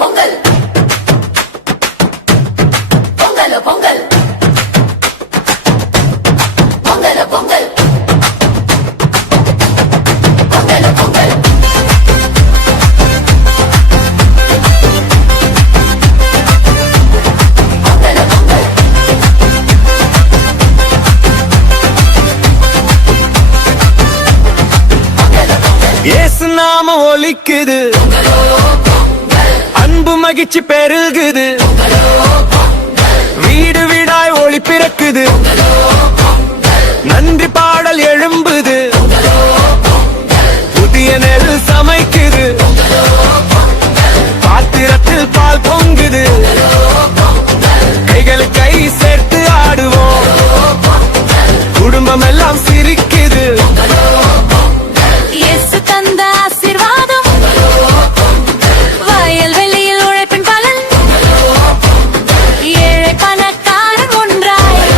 பொங்கல் பொங்கல் பொங்கல் பொங்கல் பொங்கல் பொங்கல் பொங்கல் இயேசு நாம ஒலிக்குது, அன்பு மகிழ்ச்சி பெருகுது, வீடு வீடாய் ஒளி பிறக்குது, நன்றி பாடல் எழும்புது, புதிய நெல் சமைக்குது, பாத்திரத்தில் பால் பொங்குது, கைகள் கை சேர்த்து ஆடுவோம், குடும்பம் எல்லாம் சிரிக்குது. இயேசு தந்த ஆசீர்வாதம், வயல் வெளியில் உழைப்பின் பலன், ஏழை பணக்காரன் ஒன்றாய்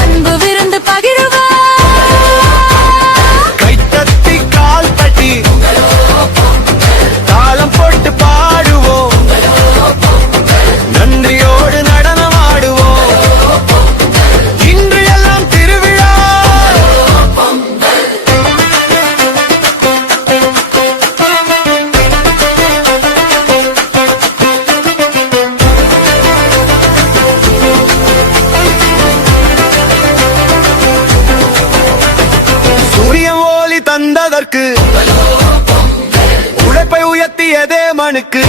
அன்பு விருந்து பகிர்வார். கைத்தட்டி கால் தட்டி தாளம் போட்டு பாடுவோம், நன்றியோடு நடனம் ஆடுவோம், இன்று எல்லாம் திருவிழா. சூரியன் ஒளி தந்ததற்கு, உழைப்பை உயர்த்தியதே மனுக்கு,